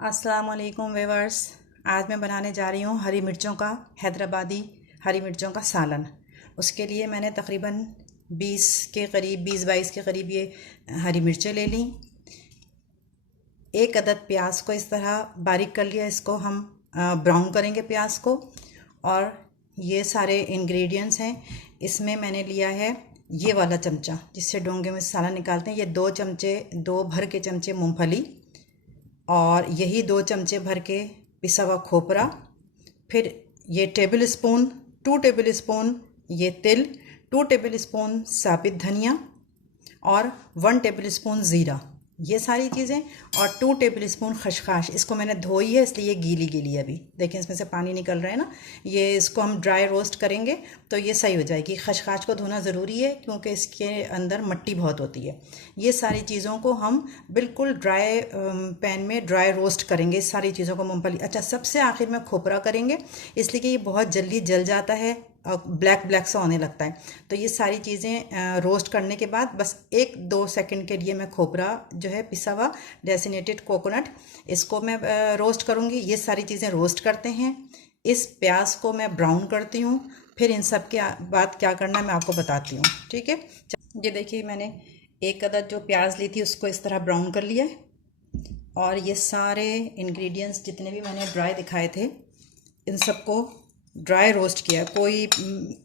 अस्सलाम वालेकुम व्यूअर्स। आज मैं बनाने जा रही हूँ हरी मिर्चों का हैदराबादी हरी मिर्चों का सालन। उसके लिए मैंने तकरीबन 20-22 के करीब ये हरी मिर्चें ले ली। एक अदद प्याज को इस तरह बारीक कर लिया। इसको हम ब्राउन करेंगे प्याज को। और ये सारे इंग्रेडिएंट्स हैं। इसमें मैंने लिया है ये वाला चमचा जिससे डोंगे में सालन निकालते हैं। ये 2 भर के चमचे मूंगफली और यही 2 चमचे भर के पिसा हुआ खोपरा। फिर ये 2 टेबल स्पून ये तिल, 2 टेबल स्पून साबित धनिया और 1 टेबल स्पून ज़ीरा, ये सारी चीज़ें। और 2 टेबल स्पून खसखस। इसको मैंने धोई है इसलिए ये गीली गीली है। अभी देखें इसमें से पानी निकल रहा है ना। ये इसको हम ड्राई रोस्ट करेंगे तो ये सही हो जाएगी। खसखस को धोना ज़रूरी है क्योंकि इसके अंदर मिट्टी बहुत होती है। ये सारी चीज़ों को हम बिल्कुल ड्राई पैन में ड्राई रोस्ट करेंगे। इस सारी चीज़ों को मूँगफली, अच्छा सबसे आखिर में खोपरा करेंगे इसलिए कि ये बहुत जल्दी जल जाता है और ब्लैक सा होने लगता है। तो ये सारी चीज़ें रोस्ट करने के बाद बस 1-2 सेकंड के लिए मैं खोपरा जो है पिसा हुआ डेसिनेटेड कोकोनट, इसको मैं रोस्ट करूँगी। ये सारी चीज़ें रोस्ट करते हैं। इस प्याज को मैं ब्राउन करती हूँ। फिर इन सब के बाद क्या करना है मैं आपको बताती हूँ, ठीक है। ये देखिए मैंने एक अदद जो प्याज ली थी उसको इस तरह ब्राउन कर लिया है। और ये सारे इंग्रेडिएंट्स जितने भी मैंने ड्राई दिखाए थे इन सबको ड्राई रोस्ट किया। कोई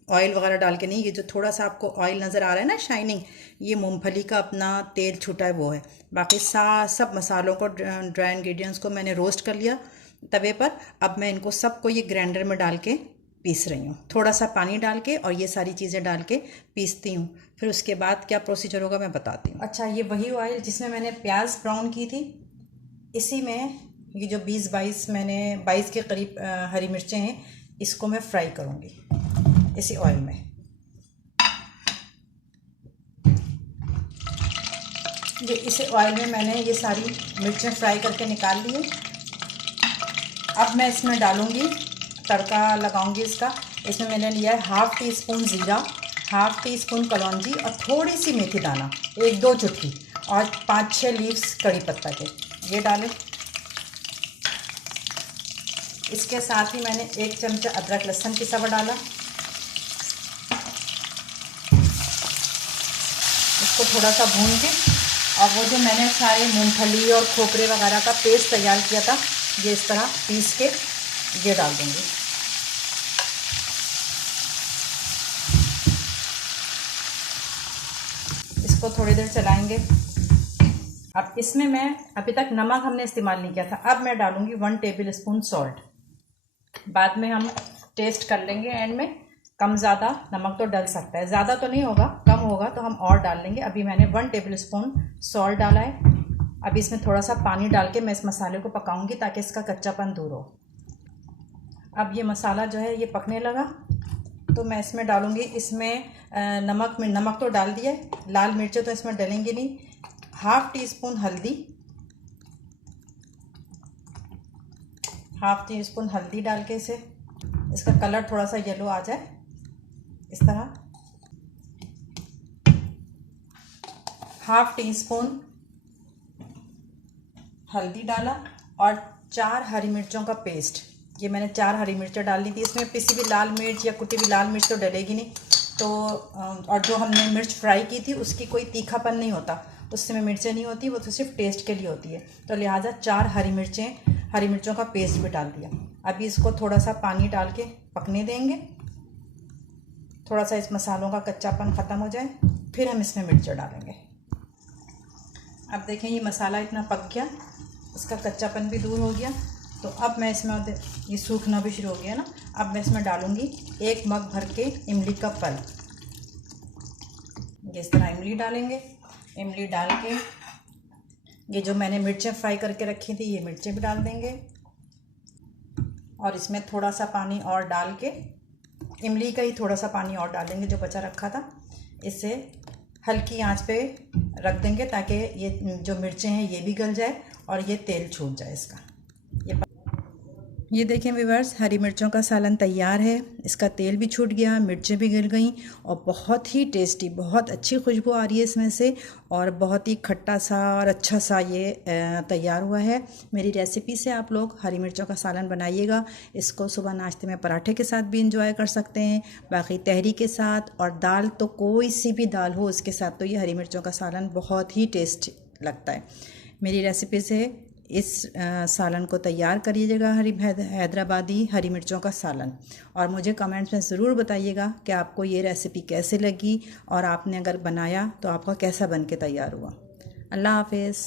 ऑयल वगैरह डाल के नहीं। ये जो थोड़ा सा आपको ऑयल नज़र आ रहा है ना शाइनिंग, ये मूंगफली का अपना तेल छूटा है वो है। बाकी सब मसालों को ड्राई इंग्रेडिएंट्स को मैंने रोस्ट कर लिया तवे पर। अब मैं इनको सबको ये ग्राइंडर में डाल के पीस रही हूँ, थोड़ा सा पानी डाल के और ये सारी चीज़ें डाल के पीसती हूँ। फिर उसके बाद क्या प्रोसीजर होगा मैं बताती हूँ। अच्छा, ये वही ऑयल जिसमें मैंने प्याज ब्राउन की थी, इसी में ये जो 22 के करीब हरी मिर्चें हैं इसको मैं फ्राई करूँगी इसी ऑयल में। ये इस ऑयल में मैंने ये सारी मिर्चें फ्राई करके निकाल ली है। अब मैं इसमें डालूँगी, तड़का लगाऊंगी इसका। इसमें मैंने लिया है 1/2 टीस्पून ज़ीरा, 1/2 टीस्पून कलौंजी और थोड़ी सी मेथी दाना, 1-2 चुटकी, और 5-6 लीव्स कड़ी पत्ता के, ये डालें। इसके साथ ही मैंने 1 चमचा अदरक लहसुन पिसा हुआ डाला। इसको थोड़ा सा भून के और वो जो मैंने सारे मूंगफली और खोपरे वगैरह का पेस्ट तैयार किया था ये इस तरह पीस के ये डाल दूँगी। इसको थोड़ी देर चलाएंगे। अब इसमें मैं अभी तक नमक हमने इस्तेमाल नहीं किया था। अब मैं डालूँगी 1 टेबल स्पून सॉल्ट। बाद में हम टेस्ट कर लेंगे एंड में, कम ज़्यादा नमक तो डल सकता है, ज़्यादा तो नहीं होगा, कम होगा तो हम और डाल लेंगे। अभी मैंने 1 टेबल स्पून सॉल्ट डाला है। अभी इसमें थोड़ा सा पानी डाल के मैं इस मसाले को पकाऊंगी ताकि इसका कच्चापन दूर हो। अब ये मसाला जो है ये पकने लगा तो मैं इसमें डालूँगी, इसमें नमक तो डाल दिया है, लाल मिर्चें तो इसमें डलेंगी नहीं। 1/2 टीस्पून हल्दी, 1/2 टीस्पून हल्दी डाल के इसे, इसका कलर थोड़ा सा येलो आ जाए इस तरह। 1/2 टीस्पून हल्दी डाला और 4 हरी मिर्चों का पेस्ट। ये मैंने 4 हरी मिर्चें डाल दी थी। इसमें पिसी हुई लाल मिर्च या कुटी हुई लाल मिर्च तो डलेगी नहीं तो, और जो हमने मिर्च फ्राई की थी उसकी कोई तीखापन नहीं होता, उससे में मिर्चें नहीं होती, वो तो सिर्फ टेस्ट के लिए होती है। तो लिहाजा 4 हरी मिर्चों का पेस्ट भी डाल दिया। अभी इसको थोड़ा सा पानी डाल के पकने देंगे, थोड़ा सा इस मसालों का कच्चापन ख़त्म हो जाए, फिर हम इसमें मिर्चें डालेंगे। अब देखें ये मसाला इतना पक गया, इसका कच्चापन भी दूर हो गया। तो अब मैं इसमें, ये सूखना भी शुरू हो गया ना, अब मैं इसमें डालूँगी 1 मग भर के इमली का पल्प। इस तरह इमली डालेंगे। इमली डाल के ये जो मैंने मिर्चें फ्राई करके रखी थी ये मिर्चें भी डाल देंगे और इसमें थोड़ा सा पानी और डाल के, इमली का ही थोड़ा सा पानी और डालेंगे जो बचा रखा था। इससे हल्की आंच पे रख देंगे ताकि ये जो मिर्चें हैं ये भी गल जाए और ये तेल छूट जाए इसका। ये देखें व्यूअर्स, हरी मिर्चों का सालन तैयार है। इसका तेल भी छूट गया, मिर्चें भी गिर गईं और बहुत ही टेस्टी, बहुत अच्छी खुशबू आ रही है इसमें से और बहुत ही खट्टा सा और अच्छा सा ये तैयार हुआ है। मेरी रेसिपी से आप लोग हरी मिर्चों का सालन बनाइएगा। इसको सुबह नाश्ते में पराठे के साथ भी इंजॉय कर सकते हैं, बाकी तहरी के साथ, और दाल तो कोई सी भी दाल हो उसके साथ तो ये हरी मिर्चों का सालन बहुत ही टेस्टी लगता है। मेरी रेसिपी से इस सालन को तैयार करिएगा, हैदराबादी हरी मिर्चों का सालन, और मुझे कमेंट्स में ज़रूर बताइएगा कि आपको ये रेसिपी कैसे लगी और आपने अगर बनाया तो आपका कैसा बन के तैयार हुआ। अल्लाह हाफिज़।